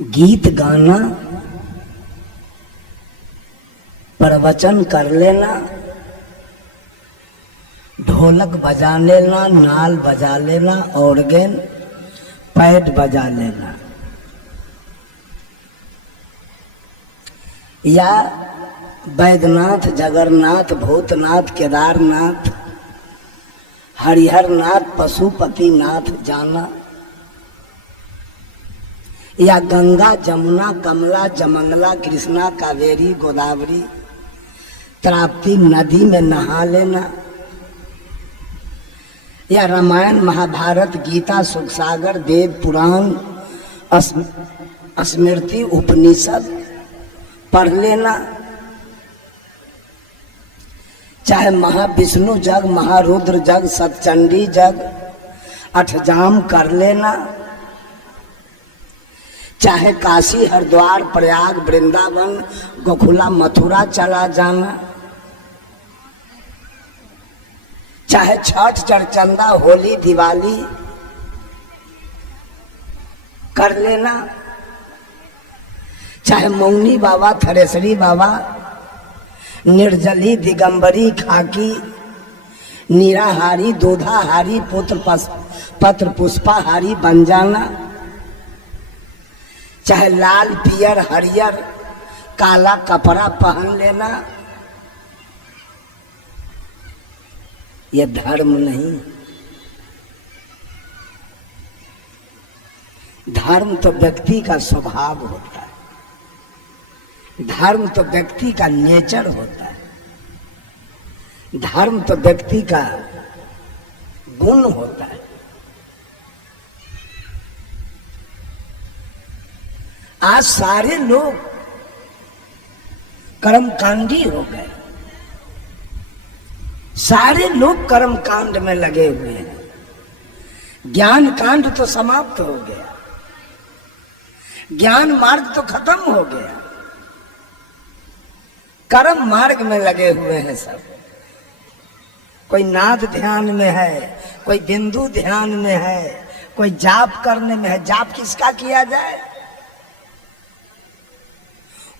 गीत गाना, प्रवचन कर लेना, ढोलक बजा लेना, नाल बजा लेना, ऑर्गन पैड बजा लेना, या बैद्यनाथ, जगन्नाथ, भूतनाथ, केदारनाथ, हरिहरनाथ, पशुपतिनाथ जाना, या गंगा, जमुना, कमला, जमंगला, कृष्णा, कावेरी, गोदावरी, ताप्ती नदी में नहा लेना, या रामायण, महाभारत, गीता, सुखसागर, वेद, पुराण, स्मृति, उपनिषद पढ़ लेना, चाहे महाविष्णु जग, महारुद्र जग, सतचंडी जग, अठजाम कर लेना, चाहे काशी, हरिद्वार, प्रयाग, वृंदावन, गोकुला, मथुरा चला जाना, चाहे छठ, चरचंदा, होली, दिवाली कर लेना, चाहे मौनी बाबा, थरेसरी बाबा, निर्जली, दिगंबरी, खाकी, नीराहारी, दूधाहारी, पत्र पुष्पाहारी बन जाना, चाहे लाल, पियर, हरियर, काला कपड़ा पहन लेना, यह धर्म नहीं। धर्म तो व्यक्ति का स्वभाव होता है, धर्म तो व्यक्ति का नेचर होता है, धर्म तो व्यक्ति का गुण होता है। आज सारे लोग कर्मकांडी हो गए, सारे लोग कर्म कांड में लगे हुए हैं। ज्ञान कांड तो समाप्त हो गया, ज्ञान मार्ग तो खत्म हो गया, कर्म मार्ग में लगे हुए हैं सब। कोई नाद ध्यान में है, कोई बिंदु ध्यान में है, कोई जाप करने में है। जाप किसका किया जाए?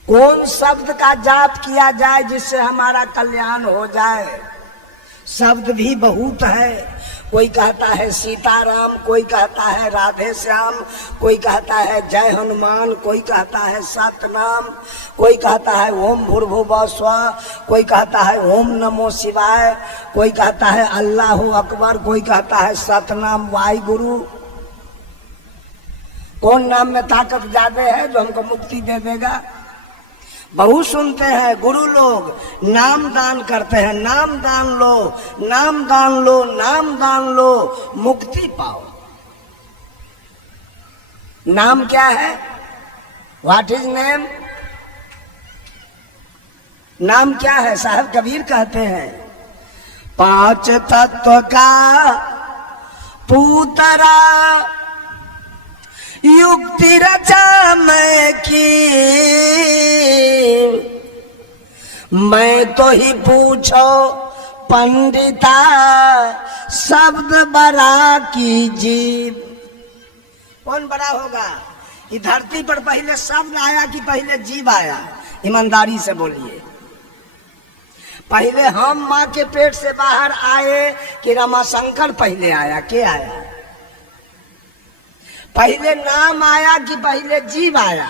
कौन शब्द का जाप किया जाए जिससे हमारा कल्याण हो जाए? शब्द भी बहुत है। कोई कहता है सीताराम, कोई कहता है राधे श्याम, कोई कहता है जय हनुमान, कोई कहता है सतनाम, कोई कहता है ओम भूर्भुवः स्वः, कोई कहता है ओम नमो शिवाय, कोई कहता है अल्लाह अकबर, कोई कहता है सतनाम वाहिगुरु। कौन नाम में ताकत ज्यादा है जो हमको मुक्ति दे देगा? बहुत सुनते हैं गुरु लोग नाम दान करते हैं, नाम दान लो, नाम दान लो, नाम दान लो, मुक्ति पाओ। नाम क्या है? What is name? नाम क्या है? साहब कबीर कहते हैं, 5 तत्व का पूतरा युक्ति रचा मैं की, मैं तो ही पूछो पंडिता शब्द बड़ा की जीव। कौन बड़ा होगा? कि धरती पर पहले शब्द आया कि पहले जीव आया? ईमानदारी से बोलिए। पहले हम माँ के पेट से बाहर आए कि रमाशंकर पहले आया? के आया? पहले नाम आया कि पहले जीव आया?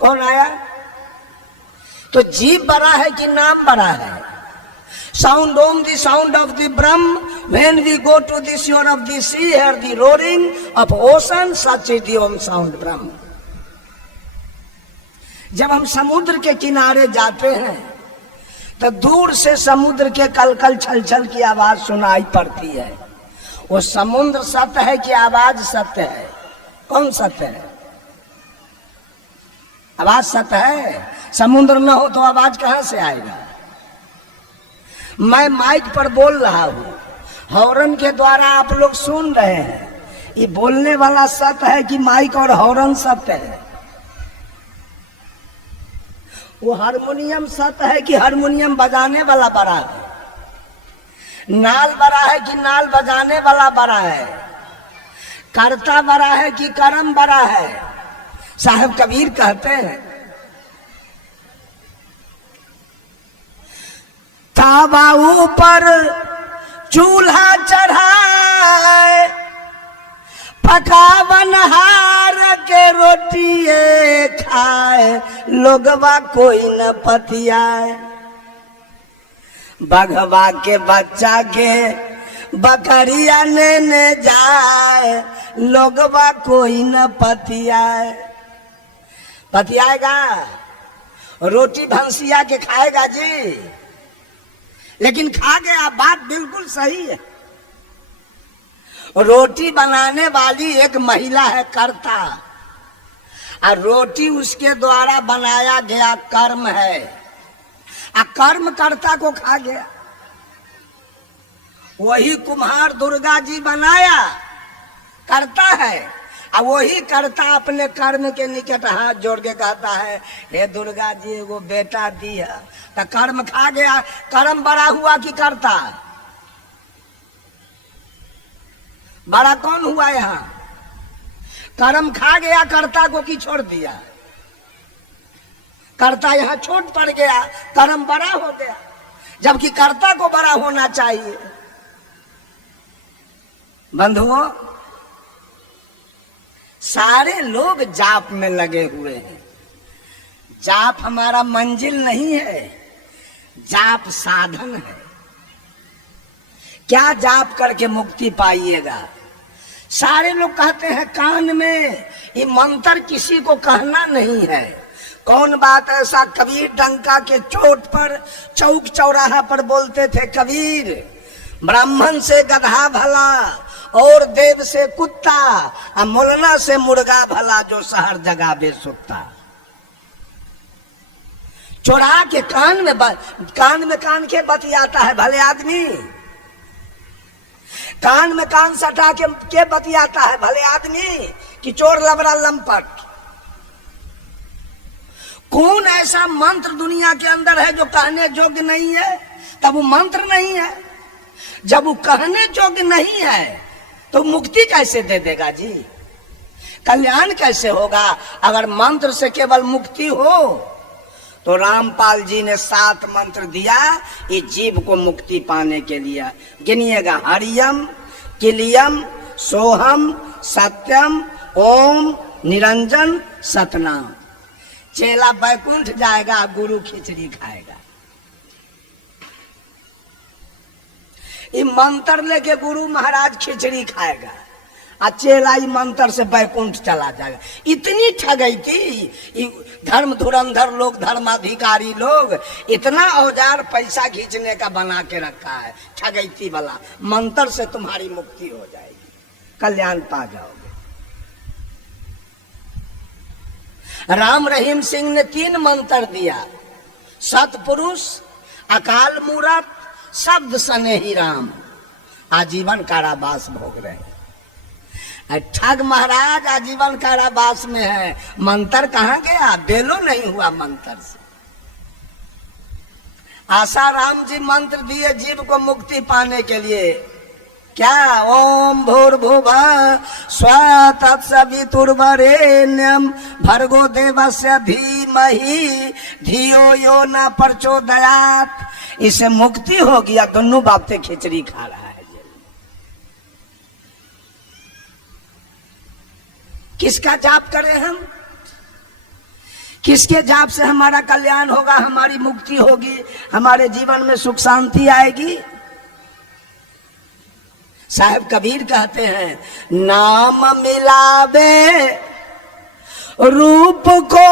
कौन आया? तो जीव बड़ा है कि नाम बड़ा है? Sound Om the sound of the Brahma, when we go to the shore of the sea, hear the roaring of ocean, such is the Om sound Brahma. जब हम समुद्र के किनारे जाते हैं तो दूर से समुद्र के कलकल छलछल की आवाज सुनाई पड़ती है। वो समुद्र सत्य है कि आवाज सत्य है? कौन सत्य है? आवाज सत्य है। समुद्र न हो तो आवाज कहां से आएगा? मैं माइक पर बोल रहा हूं, हॉर्न के द्वारा आप लोग सुन रहे हैं। ये बोलने वाला सत्य है कि माइक और हॉर्न सत्य है? वो हारमोनियम सत्य है कि हारमोनियम बजाने वाला बड़ा है? नाल बड़ा है कि नाल बजाने वाला बड़ा है? कर्ता बड़ा है कि कर्म बड़ा है? साहब कबीर कहते हैं, तावा ऊपर चूल्हा चढ़ाए, पकावन हार के रोटिए खाए, लोगवा कोई न पतियाए। बघवा के बच्चा के बकरिया ने जाए, लोगवा कोई न पतियाए। पतियाएगा? रोटी भंसिया के खाएगा जी, लेकिन खा गया। बात बिल्कुल सही है। रोटी बनाने वाली एक महिला है कर्ता, और रोटी उसके द्वारा बनाया गया कर्म है, और कर्म कर्ता को खा गया। वही कुम्हार दुर्गा जी बनाया, करता है, और वही कर्ता अपने कर्म के निकट हाथ जोड़ के कहता है, हे दुर्गा जी एगो बेटा दिया, तो कर्म खा गया। कर्म बड़ा हुआ कि कर्ता? बड़ा कौन हुआ यहाँ? कर्म खा गया कर्ता को कि छोड़ दिया? कर्ता यहाँ छोट पड़ गया, कर्म बड़ा हो गया, जबकि कर्ता को बड़ा होना चाहिए। बंधुओं, सारे लोग जाप में लगे हुए हैं। जाप हमारा मंजिल नहीं है, जाप साधन है। क्या जाप करके मुक्ति पाइएगा? सारे लोग कहते हैं कान में, ये मंत्र किसी को कहना नहीं है। कौन बात ऐसा? कबीर डंका के चोट पर चौक चौराहा पर बोलते थे, कबीर ब्राह्मण से गधा भला और देव से कुत्ता, और मोलना से मुर्गा भला जो शहर जगह बेसुत्ता। चोरा के कान में के बतियाता है भले आदमी, कान में कान सटा के बतियाता है भले आदमी, कि चोर लबड़ा लंपट। कौन ऐसा मंत्र दुनिया के अंदर है जो कहने योग्य नहीं है? तब वो मंत्र नहीं है। जब वो कहने योग्य नहीं है तो मुक्ति कैसे दे देगा जी? कल्याण कैसे होगा? अगर मंत्र से केवल मुक्ति हो तो रामपाल जी ने 7 मंत्र दिया इस जीव को मुक्ति पाने के लिए। गिनिएगा, हरियम, किलियम, सोहम, सत्यम, ओम, निरंजन, सतनाम। चेला बैकुंठ जाएगा, गुरु खिचड़ी खाएगा। ये मंत्र लेके गुरु महाराज खिचड़ी खाएगा, और चेला ये मंत्र से बैकुंठ चला जाएगा। इतनी ठगई थी धर्म धुरंधर लोग, धर्माधिकारी लोग, इतना औजार पैसा खींचने का बना के रखा है ठगैती वाला। मंत्र से तुम्हारी मुक्ति हो जाएगी, कल्याण पा जाओगे। राम रहीम सिंह ने 3 मंत्र दिया, सतपुरुष, अकाल मूरत, शब्द सने ही राम। आजीवन कारावास भोग रहे हैं। ठग महाराज आजीवन कारावास में है। मंत्र कहाँ गया? बेलो नहीं हुआ मंत्र से। आसाराम जी मंत्र दिए जीव को मुक्ति पाने के लिए। क्या? ओम भूर्भुवः स्वः तत्सवितुर्वरेण्यं भर्गो देवस्य धीमहि धियो यो न प्रचोदयात्। इससे मुक्ति हो गया। दोनों बातें खिचड़ी खा रहा है। किसका जाप करें हम? किसके जाप से हमारा कल्याण होगा, हमारी मुक्ति होगी, हमारे जीवन में सुख शांति आएगी? साहब कबीर कहते हैं, नाम मिलावे रूप को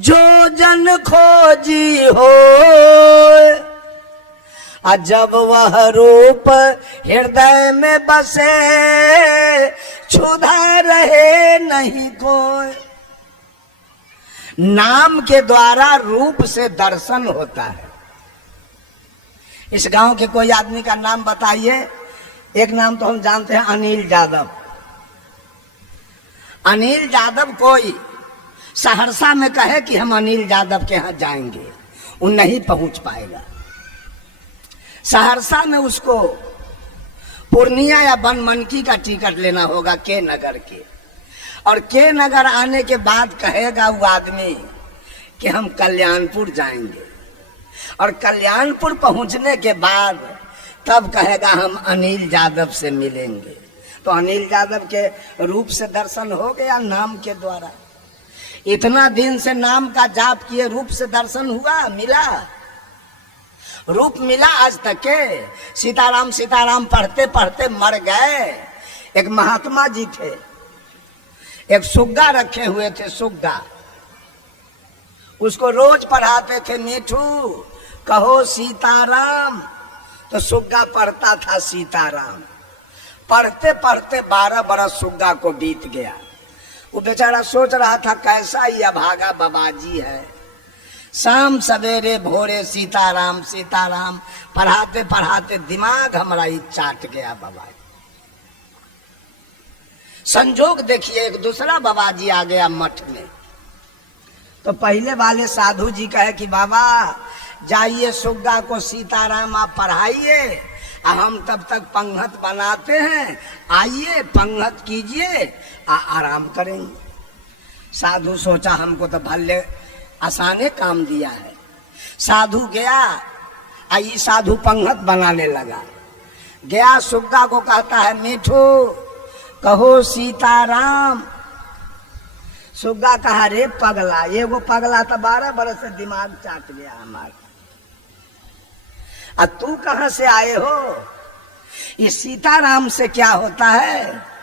जो जन खोजी हो, जब वह रूप हृदय में बसे क्षुधा रहे नहीं कोई। नाम के द्वारा रूप से दर्शन होता है। इस गांव के कोई आदमी का नाम बताइए। एक नाम तो हम जानते हैं, अनिल यादव। अनिल यादव कोई सहरसा में कहे कि हम अनिल यादव के यहां जाएंगे, वो नहीं पहुंच पाएगा। सहरसा में उसको पूर्णिया या बनमनकी का टिकट लेना होगा के नगर के, और के नगर आने के बाद कहेगा वो आदमी कि हम कल्याणपुर जाएंगे, और कल्याणपुर पहुंचने के बाद तब कहेगा हम अनिल यादव से मिलेंगे। तो अनिल यादव के रूप से दर्शन हो गया नाम के द्वारा। इतना दिन से नाम का जाप किए, रूप से दर्शन हुआ, मिला, रूप मिला आज तक के। सीताराम सीताराम पढ़ते पढ़ते मर गए। एक महात्मा जी थे, एक सुग्गा रखे हुए थे, सुग्गा, उसको रोज पढ़ाते थे, मीठू कहो सीताराम, तो सुग्गा पढ़ता था सीताराम। पढ़ते पढ़ते 12 बरस सुग्गा को बीत गया। वो बेचारा सोच रहा था कैसा ये अभागा बाबाजी है, शाम सवेरे भोरे सीताराम सीताराम पढ़ाते पढ़ाते दिमाग हमारा ही चाट गया बाबा। संजोग देखिए, एक दूसरा बाबाजी आ गया मठ में। तो पहले वाले साधु जी कहे कि बाबा जाइए सुग्गा को सीताराम आप पढ़ाइए, हम तब तक पंगत बनाते हैं, आइए पंगत कीजिए, आराम करेंगे। साधु सोचा हमको तो भले आसाने काम दिया है। साधु गया, आई साधु पंगत बनाने लगा। गया सुग्गा को कहता है मीठू कहो सीताराम। सुग्गा कहा रे पगला, ये वो पगला तो 12 बरस से दिमाग चाट गया हमारा। अब तू कहां से आए हो, ये सीताराम से क्या होता है?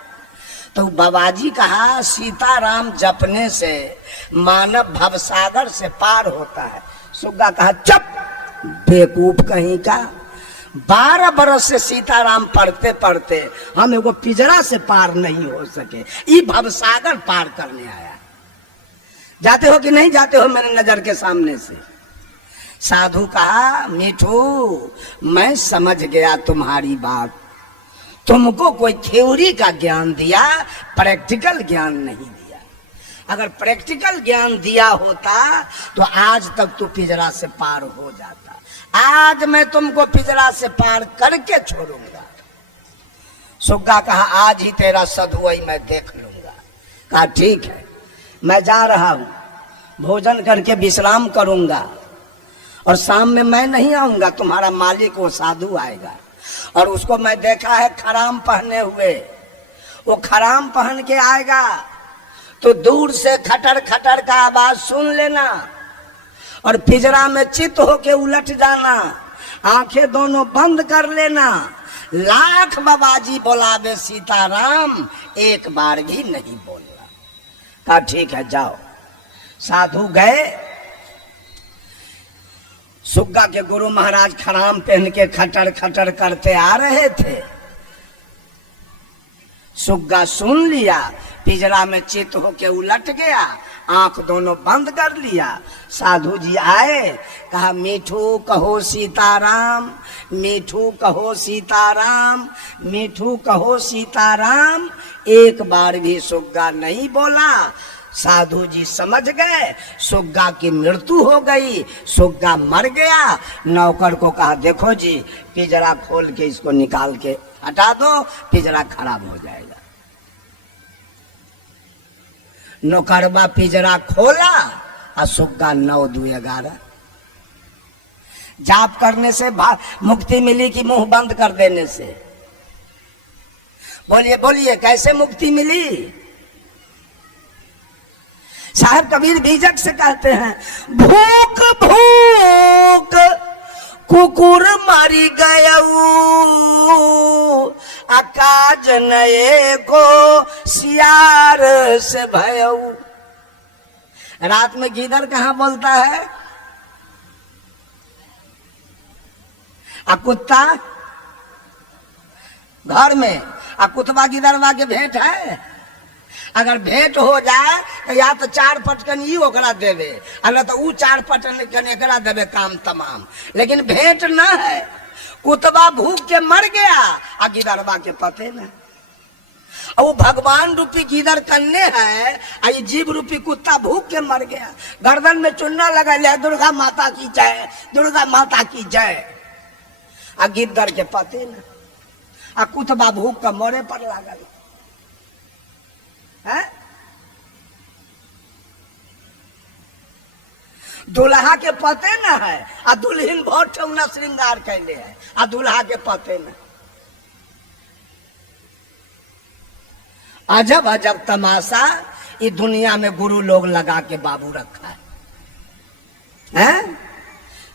तो बाबाजी कहा सीताराम जपने से मानव भवसागर से पार होता है। सुग्गा कहा चुप बेवकूफ कहीं का, 12 बरस से सीताराम पढ़ते पढ़ते हम एगो पिंजरा से पार नहीं हो सके, ये भवसागर पार करने आया। जाते हो कि नहीं जाते हो मेरे नजर के सामने से? साधु कहा मीठू मैं समझ गया तुम्हारी बात, तुमको कोई थ्योरी का ज्ञान दिया, प्रैक्टिकल ज्ञान नहीं दिया। अगर प्रैक्टिकल ज्ञान दिया होता तो आज तक तू पिंजरा से पार हो जाता। आज मैं तुमको पिंजरा से पार करके छोड़ूंगा। सुग्गा कहा आज ही तेरा सधुआई मैं देख लूंगा। कहा ठीक है, मैं जा रहा हूं, भोजन करके विश्राम करूंगा, और शाम में मैं नहीं आऊंगा, तुम्हारा मालिक वो साधु आएगा। और उसको मैं देखा है खराम पहने हुए, वो खराम पहन के आएगा तो दूर से खटर खटर का आवाज सुन लेना और पिंजरा में चित होके उलट जाना, आंखें दोनों बंद कर लेना। लाख बाबाजी बोलावे सीताराम, एक बार भी नहीं बोलना। कहा ठीक है जाओ। साधु गए। सुग्गा के गुरु महाराज खराम पहन के खटर खटर करते आ रहे थे। सुग्गा सुन लिया, पिंजरा में चित होके उलट गया, आंख दोनों बंद कर लिया। साधु जी आए, कहा मीठू कहो सीताराम, मीठू कहो सीताराम, मीठू कहो सीताराम। एक बार भी सुग्गा नहीं बोला। साधु जी समझ गए सुग्गा की मृत्यु हो गई, सुग्गा मर गया। नौकर को कहा देखो जी पिंजरा खोल के इसको निकाल के हटा दो, पिंजरा खराब हो जाएगा। नौकरबा पिंजरा खोला और सुग्गा 9 2 11। जाप करने से मुक्ति मिली कि मुंह बंद कर देने से? बोलिए बोलिए कैसे मुक्ति मिली? साहब कबीर बीजक से कहते हैं भूख भूख कुकुर मारी गयऊ, अकाज नए को सियार से भयऊ। रात में गीदड़ कहाँ बोलता है? आ कुत्ता घर में, आ कुतबा गिदड़वा के भेंट है। अगर भेंट हो जाए तो या तो 4 पटकन ही ओकरा देवे, अगर तो ऊ 4 पटकन एकरा देवे, काम तमाम। लेकिन भेंट ना है। कुतबा भूख के मर गया आ गिदड़वा के पते न। वो भगवान रूपी गिदड़ कन्ने है, आई जीव रूपी कुत्ता भूख के मर गया। गर्दन में चुन्ना लगा लिया, दुर्गा माता की जय, दुर्गा माता की जय। आ गिद्दड़ के पते न। आ कुतबा भूख का मोरे पर लागल है। दुल्हा के पते न है आ दुल्हन बहुत ठौना श्रृंगार कैले है आ दुल्हा के पते न। अजब अजब तमाशा ये दुनिया में गुरु लोग लगा के बाबू रखा है?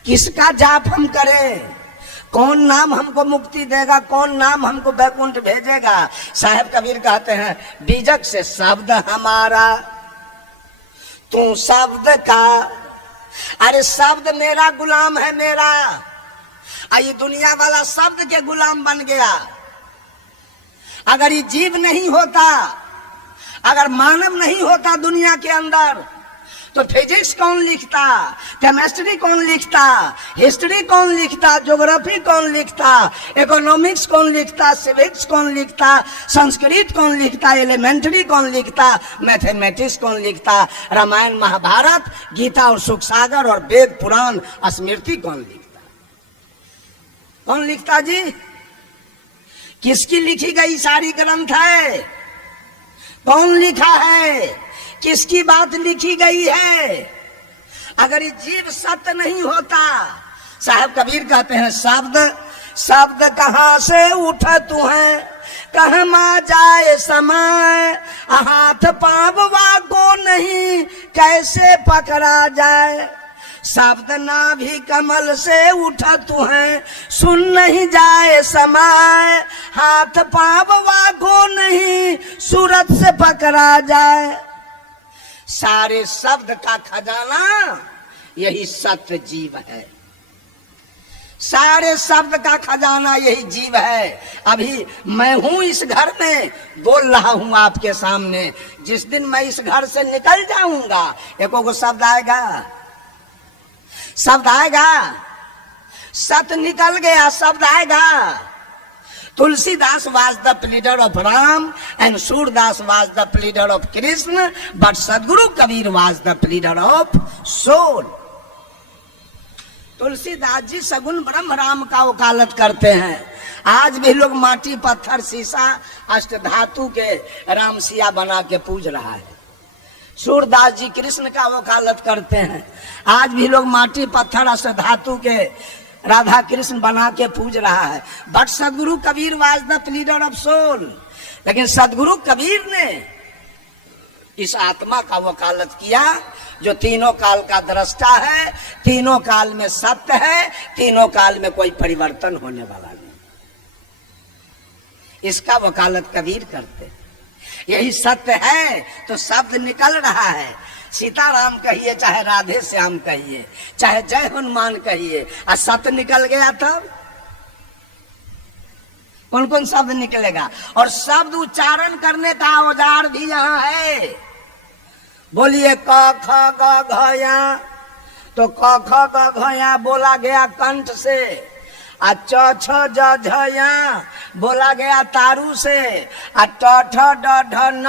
किसका जाप हम करें? कौन नाम हमको मुक्ति देगा? कौन नाम हमको बैकुंठ भेजेगा? साहब कबीर कहते हैं बीजक से शब्द हमारा तू शब्द का। अरे शब्द मेरा गुलाम है मेरा, ये दुनिया वाला शब्द के गुलाम बन गया। अगर ये जीव नहीं होता, अगर मानव नहीं होता दुनिया के अंदर, तो फिजिक्स कौन लिखता, केमिस्ट्री कौन लिखता, हिस्ट्री कौन लिखता, ज्योग्राफी कौन लिखता, इकोनॉमिक्स कौन लिखता, सिविक्स कौन लिखता, संस्कृत कौन लिखता, एलिमेंट्री कौन लिखता, मैथमेटिक्स कौन लिखता, रामायण महाभारत गीता और सुख सागर और वेद पुराण स्मृति कौन लिखता? कौन लिखता जी? किसकी लिखी गई सारी ग्रंथ है? कौन लिखा है? किसकी बात लिखी गई है? अगर ये जीव सत्य नहीं होता, साहब कबीर कहते हैं शब्द शब्द कहाँ से उठा तू है, कहमा जाए समय, हाथ पांव वाको नहीं कैसे पकड़ा जाए। शब्द ना भी कमल से उठा तू है, सुन नहीं जाए समय, हाथ पांव वाको नहीं सूरत से पकड़ा जाए। सारे शब्द का खजाना यही सत्य जीव है। सारे शब्द का खजाना यही जीव है। अभी मैं हूं इस घर में, बोल रहा हूं आपके सामने। जिस दिन मैं इस घर से निकल जाऊंगा, एको को शब्द आएगा? शब्द आएगा? सत्य निकल गया, शब्द आएगा? Tulsidas was the pleader of Ram and Surdas was the pleader of Krishna, but Sadguru Kabir was the pleader of soul. Tulsidas ji सगुन ब्रह्म राम का वकालत करते हैं। आज भी लोग माटी पत्थर शीशा अष्ट धातु के राम सिया बना के पूज रहा है। सूरदास जी कृष्ण का वकालत करते हैं। आज भी लोग माटी पत्थर अष्ट धातु के राधा कृष्ण बना के पूज रहा है। But Sadguru Kabir was the pleader of soul. लेकिन सदगुरु कबीर ने इस आत्मा का वकालत किया जो तीनों काल का दृष्टा है, तीनों काल में सत्य है, तीनों काल में कोई परिवर्तन होने वाला नहीं। इसका वकालत कबीर करते। यही सत्य है तो शब्द निकल रहा है। सीताराम कहिए, चाहे राधे श्याम कहिए, चाहे जय हनुमान कहिए, और सत्य निकल गया तब कौन कौन शब्द निकलेगा? और शब्द उच्चारण करने का औजार भी यहाँ है। बोलिए क ख ग घ या, तो क ख ग घ या बोला गया कंठ से, आ च छ ज झ या बोला गया तारू से, आ ट ठ ड ढ न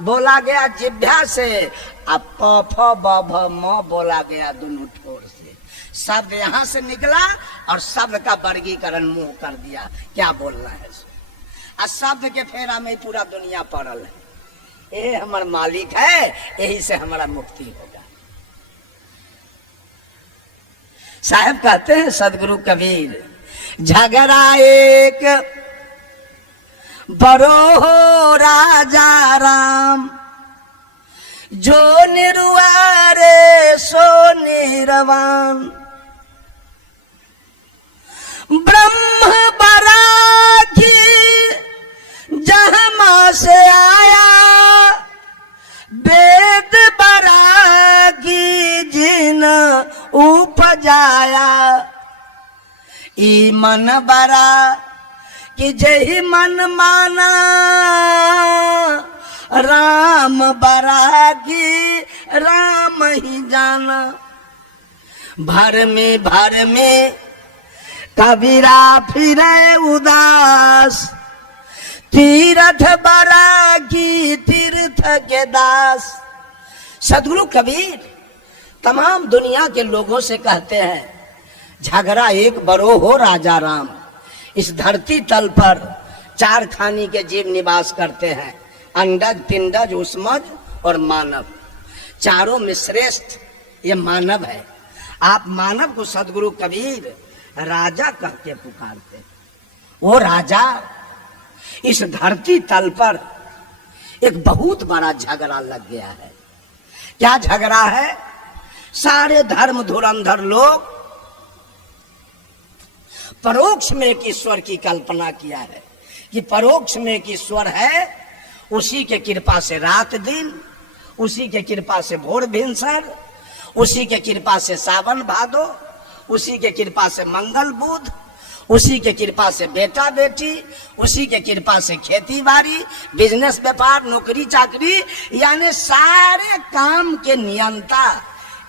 बोला गया जिह्वा से, आ प फ ब भ म बोला गया दोनों ठोर से। शब्द यहाँ से निकला और शब्द का वर्गीकरण मुंह कर दिया। क्या बोलना है? आ शब्द के फेरा में पूरा दुनिया पड़ल है। ये हमारा मालिक है, यही से हमारा मुक्ति होगा। साहब कहते हैं सदगुरु कबीर, झगड़ा एक बरो हो राजा राम, जो निर्वारे सो निर्वाण। ब्रह्म बरागी जहाँ से आया, वेद बरागी जिन उपजाया। ई मन बरा कि जही मन माना, राम बरागी राम ही जाना। भर में कबीरा फिरे उदास, तीर्थ बरागी तीर्थ के दास। सदगुरु कबीर तमाम दुनिया के लोगों से कहते हैं, झगड़ा एक बरो हो राजा राम। इस धरती तल पर चार खानी के जीव निवास करते हैं, अंडज, पिंडज, उष्मज और मानव। चारों में श्रेष्ठ ये मानव है। आप मानव को सदगुरु कबीर राजा कह के पुकारते। वो राजा इस धरती तल पर एक बहुत बड़ा झगड़ा लग गया है। क्या झगड़ा है? सारे धर्म धुरंधर लोग परोक्ष में एक ईश्वर की कल्पना किया है कि परोक्ष में एक ईश्वर है, उसी के कृपा से रात दिन, उसी के कृपा से भोर भिनसर, उसी के कृपा से सावन भादो, उसी के कृपा से मंगल बुध, उसी के कृपा से बेटा बेटी, उसी के कृपा से खेती बाड़ी, बिजनेस व्यापार, नौकरी चाकरी, यानी सारे काम के नियंता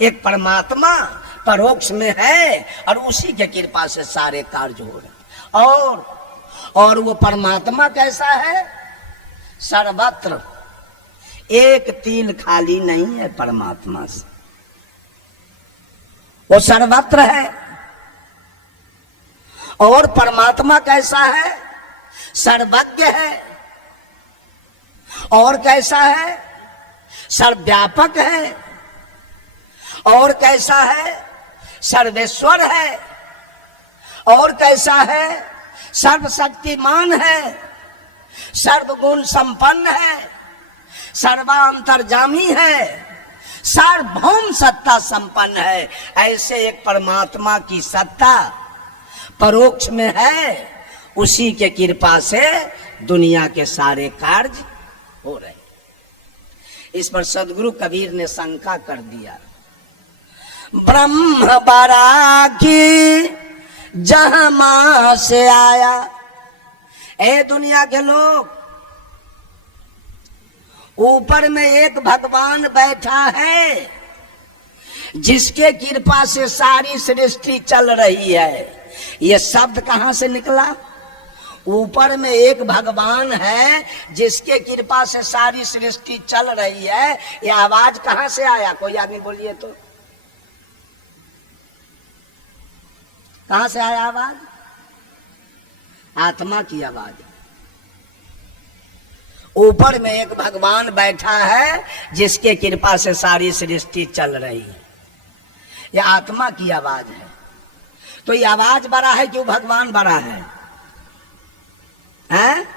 एक परमात्मा परोक्ष में है और उसी के कृपा से सारे कार्य हो रहे। और वो परमात्मा कैसा है? सर्वत्र, एक तिल खाली नहीं है परमात्मा से। वो सर्वत्र है। और परमात्मा कैसा है? सर्वज्ञ है। और कैसा है? सर्वव्यापक है। और कैसा है? सर्वेश्वर है। और कैसा है? सर्वशक्तिमान है, सर्वगुण संपन्न है, सर्वांतर्यामी है, सार्वभौम सत्ता संपन्न है। ऐसे एक परमात्मा की सत्ता परोक्ष में है, उसी के कृपा से दुनिया के सारे कार्य हो रहे। इस पर सदगुरु कबीर ने शंका कर दिया। ब्रह्म बरागी जहां मां से आया। ए दुनिया के लोग, ऊपर में एक भगवान बैठा है जिसके कृपा से सारी सृष्टि चल रही है। ये शब्द कहां से निकला? ऊपर में एक भगवान है जिसके कृपा से सारी सृष्टि चल रही है। ये आवाज कहां से आया? कोई आदमी बोलिए तो। कहां से आया आवाज? आत्मा की आवाज। ऊपर में एक भगवान बैठा है जिसके कृपा से सारी सृष्टि चल रही है। यह आत्मा की आवाज है। तो ये आवाज बड़ा है कि वो भगवान बड़ा है? हैं?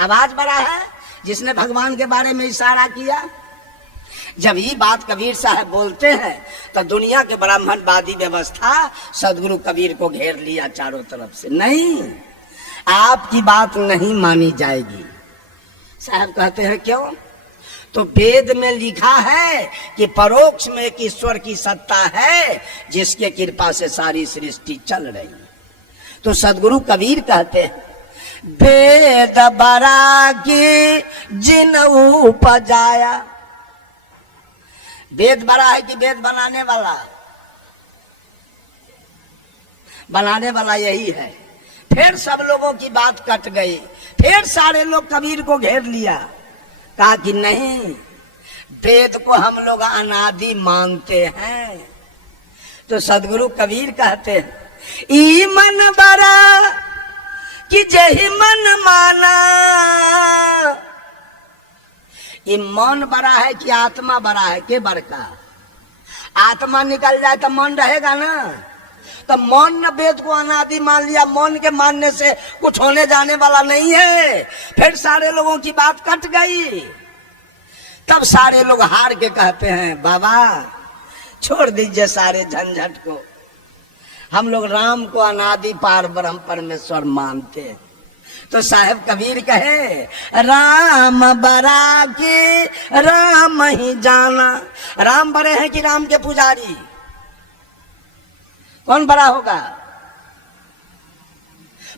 आवाज बड़ा है जिसने भगवान के बारे में इशारा किया। जब ये बात कबीर साहब बोलते हैं तो दुनिया के ब्राह्मणवादी व्यवस्था सदगुरु कबीर को घेर लिया चारों तरफ से। नहीं, आपकी बात नहीं मानी जाएगी। साहब कहते हैं क्यों? तो वेद में लिखा है कि परोक्ष में एक ईश्वर की सत्ता है जिसके कृपा से सारी सृष्टि चल रही है। तो सदगुरु कबीर कहते हैं वेद बरागी जिन उपजाया। वेद बड़ा है कि वेद बनाने वाला? बनाने वाला यही है। फिर सब लोगों की बात कट गई। फिर सारे लोग कबीर को घेर लिया। कहा कि नहीं, वेद को हम लोग अनादि मानते हैं। तो सदगुरु कबीर कहते हैं ई मन बड़ा कि जही मन माना। ये मन बड़ा है कि आत्मा बड़ा है? के बड़का? आत्मा निकल जाए तो मन रहेगा ना। तो मन ने वेद को अनादि मान लिया। मन के मानने से कुछ होने जाने वाला नहीं है। फिर सारे लोगों की बात कट गई। तब सारे लोग हार के कहते हैं बाबा छोड़ दीजिए सारे झंझट को, हम लोग राम को अनादि पार ब्रह्म परमेश्वर मानते हैं। तो साहब कबीर कहे राम बरा के राम ही जाना। राम बड़े हैं कि राम के पुजारी? कौन बड़ा होगा?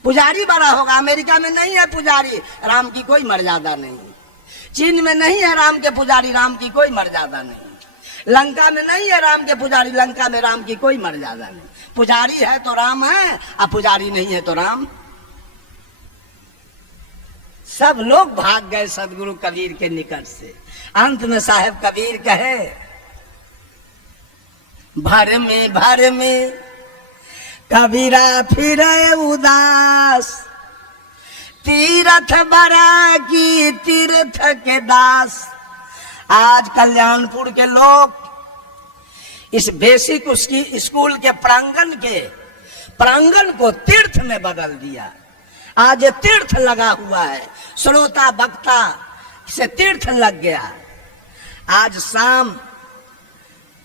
पुजारी बड़ा होगा। अमेरिका में नहीं है पुजारी, राम की कोई मर्यादा नहीं। चीन में नहीं है राम के पुजारी, राम की कोई मर्यादा नहीं। लंका में नहीं है राम के पुजारी, लंका में राम की कोई मर्यादा नहीं। पुजारी है तो राम है, और पुजारी नहीं है तो राम। सब लोग भाग गए सदगुरु कबीर के निकट से। अंत में साहब कबीर कहे भर में कबीरा फिरे उदास, तीरथ बरा की तीर्थ के दास। आज कल्याणपुर के लोग इस बेसिक उसकी स्कूल के प्रांगण को तीर्थ में बदल दिया। आज तीर्थ लगा हुआ है, श्रोता वक्ता से तीर्थ लग गया। आज शाम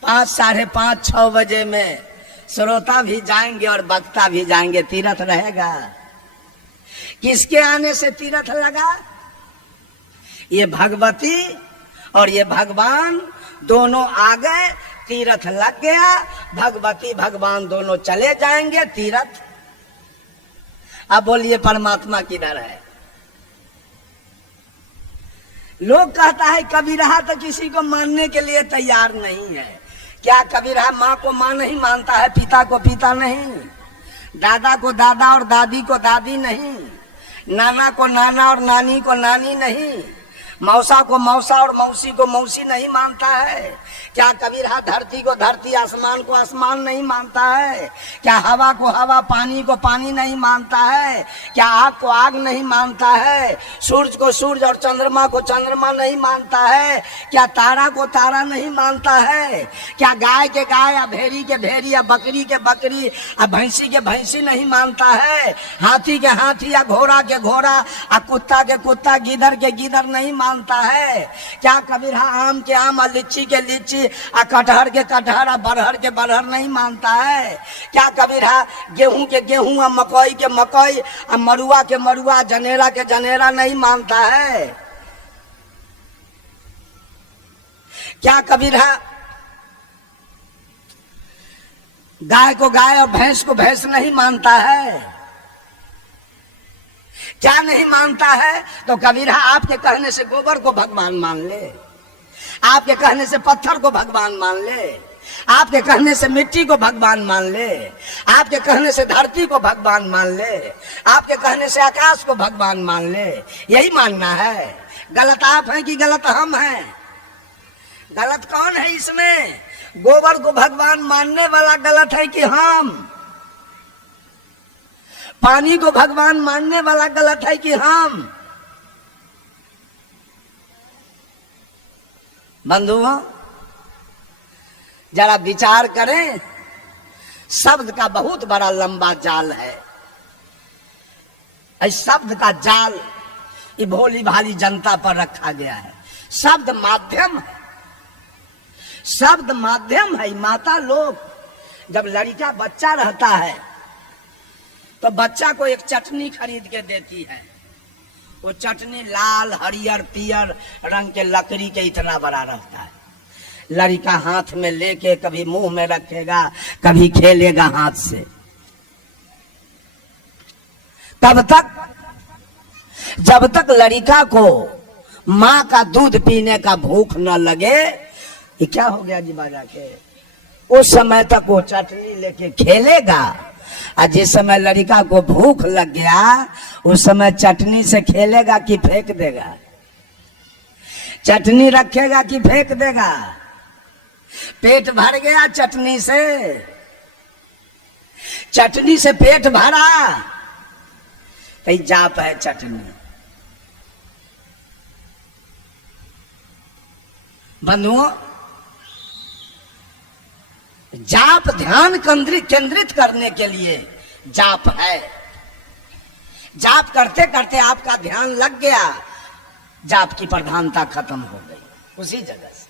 5, साढ़े 5, 6 बजे में श्रोता भी जाएंगे और वक्ता भी जाएंगे, तीर्थ रहेगा। किसके आने से तीर्थ लगा? ये भगवती और ये भगवान दोनों आ गए, तीर्थ लग गया। भगवती भगवान दोनों चले जाएंगे तीर्थ। अब बोलिए परमात्मा किधर है? लोग कहता है कबीरहा तो किसी को मानने के लिए तैयार नहीं है। क्या कबीरहा माँ को माँ नहीं मानता है, पिता को पिता नहीं, दादा को दादा और दादी को दादी नहीं, नाना को नाना और नानी को नानी नहीं, मौसा को मौसा और मौसी को मौसी नहीं मानता है? क्या कबीरहा धरती को धरती, आसमान को आसमान नहीं मानता है? क्या हवा को हवा, पानी को पानी नहीं मानता है? क्या आग को आग नहीं मानता है? सूरज को सूरज और चंद्रमा को चंद्रमा नहीं मानता है? क्या तारा को तारा नहीं मानता है? क्या गाय के गाय या भेड़ी के भेड़ी या बकरी के बकरी या भैंसी के भैंसी नहीं मानता है? हाथी के हाथी या घोड़ा के घोड़ा या कुत्ता के कुत्ता, गिदड़ के गिदड़ नहीं मानता है? क्या कबीरहा आम के आम और लीची के लीची आ कटहर के कटहर आ बरहर के बरहर नहीं मानता है? क्या कबीरहा गेहूं के गेहूं आ मकई के मकई आ मरुआ के मरुआ, जनेरा के जनेरा नहीं मानता है? क्या कबीरहा गाय को गाय और भैंस को भैंस नहीं मानता है? क्या नहीं मानता है? तो कबीरहा आपके कहने से गोबर को भगवान मान ले, आपके कहने से पत्थर को भगवान मान ले, आपके कहने से मिट्टी को भगवान मान ले, आपके कहने से धरती को भगवान मान ले, आपके कहने से आकाश को भगवान मान ले। यही मानना है। गलत आप हैं कि गलत हम हैं? गलत कौन है इसमें? गोबर को भगवान मानने वाला गलत है कि हम? पानी को भगवान मानने वाला गलत है कि हम? बंधुओं, जरा विचार करें। शब्द का बहुत बड़ा लंबा जाल है। इस शब्द का जाल ये भोली भाली जनता पर रखा गया है। शब्द माध्यम है, शब्द माध्यम है। माता लोग जब लड़का बच्चा रहता है तो बच्चा को एक चटनी खरीद के देती है। वो चटनी लाल, हरियर, पियर रंग के लकड़ी के इतना बड़ा रहता है। लड़का हाथ में लेके कभी मुंह में रखेगा, कभी खेलेगा हाथ से। तब तक जब तक लड़का को माँ का दूध पीने का भूख न लगे, ये क्या हो गया जी बाजा के, उस समय तक वो चटनी लेके खेलेगा। और जिस समय लड़का को भूख लग गया उस समय चटनी से खेलेगा कि फेंक देगा? चटनी रखेगा कि फेंक देगा? पेट भर गया चटनी से, चटनी से पेट भरा तो जाप है चटनी। बंधुओं, जाप ध्यान केंद्रित करने के लिए जाप है। जाप करते करते आपका ध्यान लग गया, जाप की प्रधानता खत्म हो गई उसी जगह से।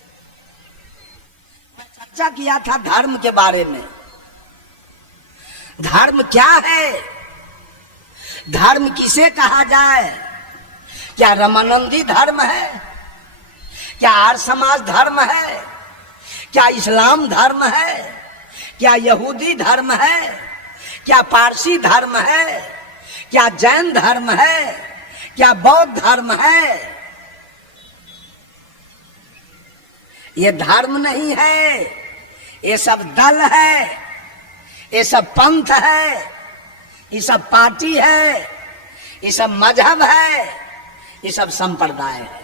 मैं चर्चा किया था धर्म के बारे में। धर्म क्या है? धर्म किसे कहा जाए? क्या रामानंदी धर्म है? क्या आर्य समाज धर्म है? क्या इस्लाम धर्म है? क्या यहूदी धर्म है? क्या पारसी धर्म है? क्या जैन धर्म है? क्या बौद्ध धर्म है? ये धर्म नहीं है, ये सब दल है, ये सब पंथ है, ये सब पार्टी है, ये सब मजहब है, ये सब संप्रदाय है।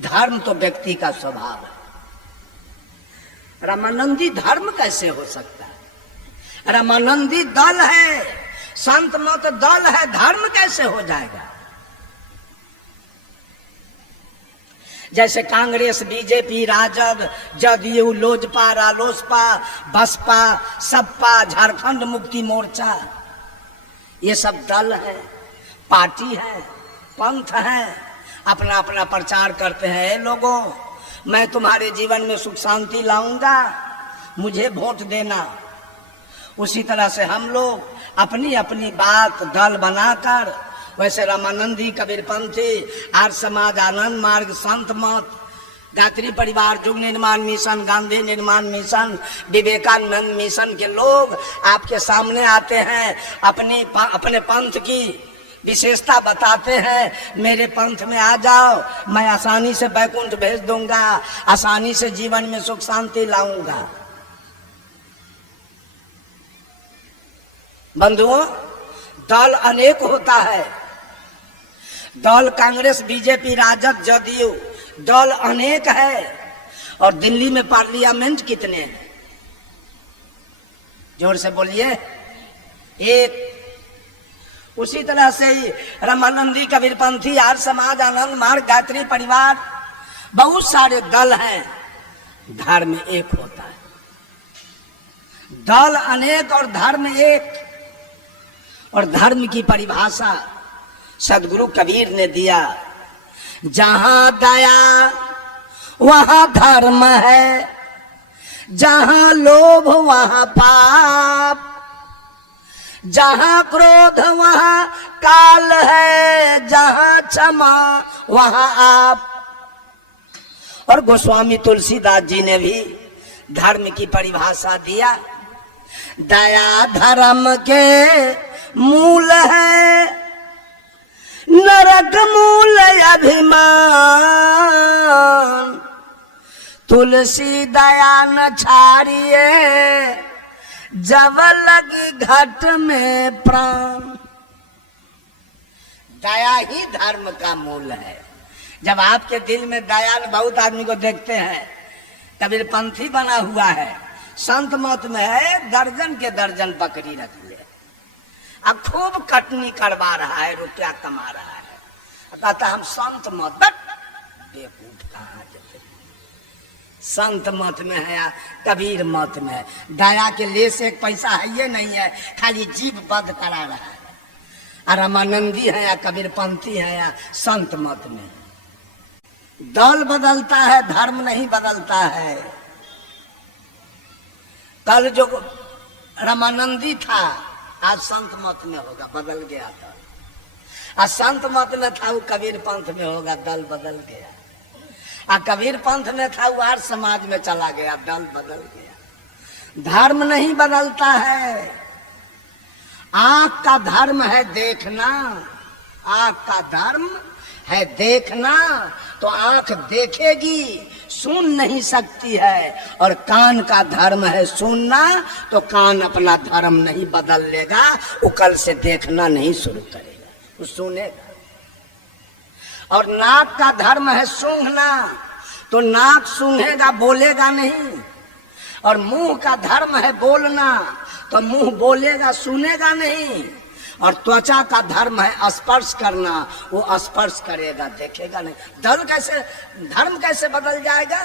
धर्म तो व्यक्ति का स्वभाव है। रामानंदी धर्म कैसे हो सकता है? रामानंदी दल है, संत मत दल है, धर्म कैसे हो जाएगा? जैसे कांग्रेस, बीजेपी, राजद, जदयू, लोजपा, रालोसपा, बसपा, सपा, झारखंड मुक्ति मोर्चा, ये सब दल है, पार्टी है, पंथ है, अपना अपना प्रचार करते हैं। ए लोगों, मैं तुम्हारे जीवन में सुख शांति लाऊंगा, मुझे वोट देना। उसी तरह से हम लोग अपनी अपनी बात दल बनाकर, वैसे रामानंदी, कबीरपंथी, आर्य समाज, आनंद मार्ग, संत मत, गायत्री परिवार, युग निर्माण मिशन, गांधी निर्माण मिशन, विवेकानंद मिशन के लोग आपके सामने आते हैं, अपने पंथ की विशेषता बताते हैं। मेरे पंथ में आ जाओ, मैं आसानी से बैकुंठ भेज दूंगा, आसानी से जीवन में सुख शांति लाऊंगा। बंधुओं, दल अनेक होता है। दल कांग्रेस, बीजेपी, राजद, जदयू, दल अनेक है। और दिल्ली में पार्लियामेंट कितने हैं? जोर से बोलिए। एक। उसी तरह से ही रामानंदी, कबीरपंथी, आर्य समाज, आनंद मार्ग, गायत्री परिवार, बहुत सारे दल हैं। धर्म एक होता है। दल अनेक और धर्म एक। और धर्म की परिभाषा सदगुरु कबीर ने दिया, जहां दया वहां धर्म है, जहां लोभ वहां पाप, जहां क्रोध वहां काल है, जहां क्षमा वहां आप। और गोस्वामी तुलसीदास जी ने भी धर्म की परिभाषा दिया, दया धर्म के मूल है, नरक मूल अभिमान, तुलसी दया न छाड़िए, जब लगी घट में प्राण। दया ही धर्म का मूल है। जब आपके दिल में दया, बहुत आदमी को देखते हैं कबीरपंथी बना हुआ है, संत मत में है, दर्जन के दर्जन बकरी रख ले, अब खूब कटनी करवा रहा है, रुपया कमा रहा है, कहता हम संत मत, बेवकूफ कहाँ जाते। संत मत में है या कबीर मत में है, दया के लिए से एक पैसा है ये नहीं है, खाली जीव बद करा रहा है। और रामानंदी है या कबीरपंथी है या संत मत में, दल बदलता है, धर्म नहीं बदलता है। कल जो रामानंदी था आज संत मत में होगा, बदल गया था। आज संत मत में था वो कबीर पंथ में होगा, दल बदल गया। आ कबीर पंथ में था वो आर्य समाज में चला गया, दल बदल गया। धर्म नहीं बदलता है। आंख का धर्म है देखना, आंख का धर्म है देखना, तो आंख देखेगी, सुन नहीं सकती है। और कान का धर्म है सुनना, तो कान अपना धर्म नहीं बदल लेगा, वो कल से देखना नहीं शुरू करेगा, वो सुनेगा। और नाक का धर्म है सूंघना, तो नाक सूंघेगा, बोलेगा नहीं। और मुंह का धर्म है बोलना, तो मुंह बोलेगा, सुनेगा नहीं। और त्वचा का धर्म है स्पर्श करना, वो स्पर्श करेगा, देखेगा नहीं। धर्म कैसे बदल जाएगा?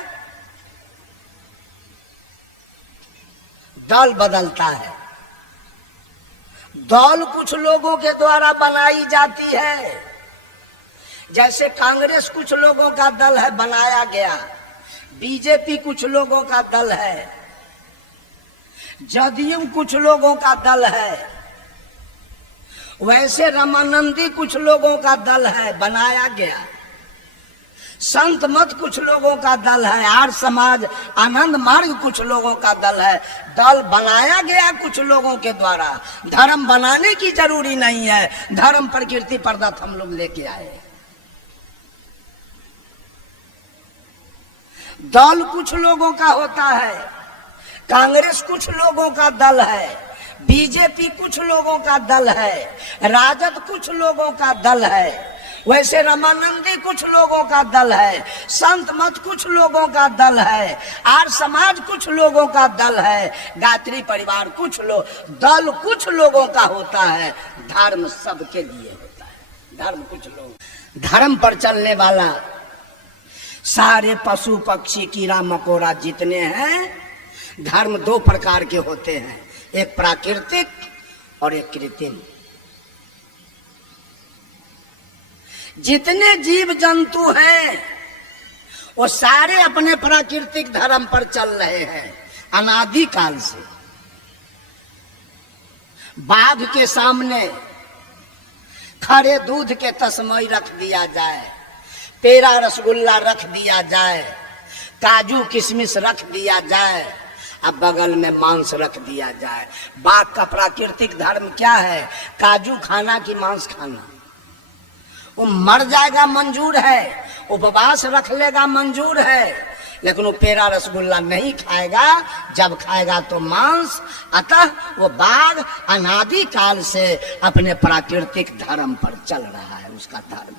दल बदलता है। दल कुछ लोगों के द्वारा बनाई जाती है। जैसे कांग्रेस कुछ लोगों का दल है, बनाया गया। बीजेपी कुछ लोगों का दल है, जदयू कुछ लोगों का दल है। वैसे रामानंदी कुछ लोगों का दल है, बनाया गया। संत मत कुछ लोगों का दल है, आर्य समाज, आनंद मार्ग कुछ लोगों का दल है। दल बनाया गया कुछ लोगों के द्वारा। धर्म बनाने की जरूरी नहीं है, धर्म प्रकृति प्रदत्त हम लोग लेके आए। दल कुछ लोगों का होता है। कांग्रेस कुछ लोगों का दल है, बीजेपी कुछ लोगों का दल है, राजद कुछ लोगों का दल है। वैसे रामानंदी कुछ लोगों का दल है, संत मत कुछ लोगों का दल है, आर्य समाज कुछ लोगों का दल है, गायत्री परिवार कुछ लोग, दल कुछ लोगों का होता है, धर्म सबके लिए होता है। धर्म कुछ लोग, धर्म पर चलने वाला सारे पशु पक्षी कीड़ा मकोड़ा जितने हैं, धर्म दो प्रकार के होते हैं, एक प्राकृतिक और एक कृत्रिम। जितने जीव जंतु हैं वो सारे अपने प्राकृतिक धर्म पर चल रहे हैं अनादि काल से। बाघ के सामने खरे दूध के तस्मई रख दिया जाए, पेड़ा रसगुल्ला रख दिया जाए, काजू किशमिश रख दिया जाए, अब बगल में मांस रख दिया जाए। बाघ का प्राकृतिक धर्म क्या है? काजू खाना कि मांस खाना? वो मर जाएगा मंजूर है, उपवास रख लेगा मंजूर है, लेकिन वो पेड़ा रसगुल्ला नहीं खाएगा, जब खाएगा तो मांस। अतः वो बाघ अनादि काल से अपने प्राकृतिक धर्म पर चल रहा है, उसका धर्म।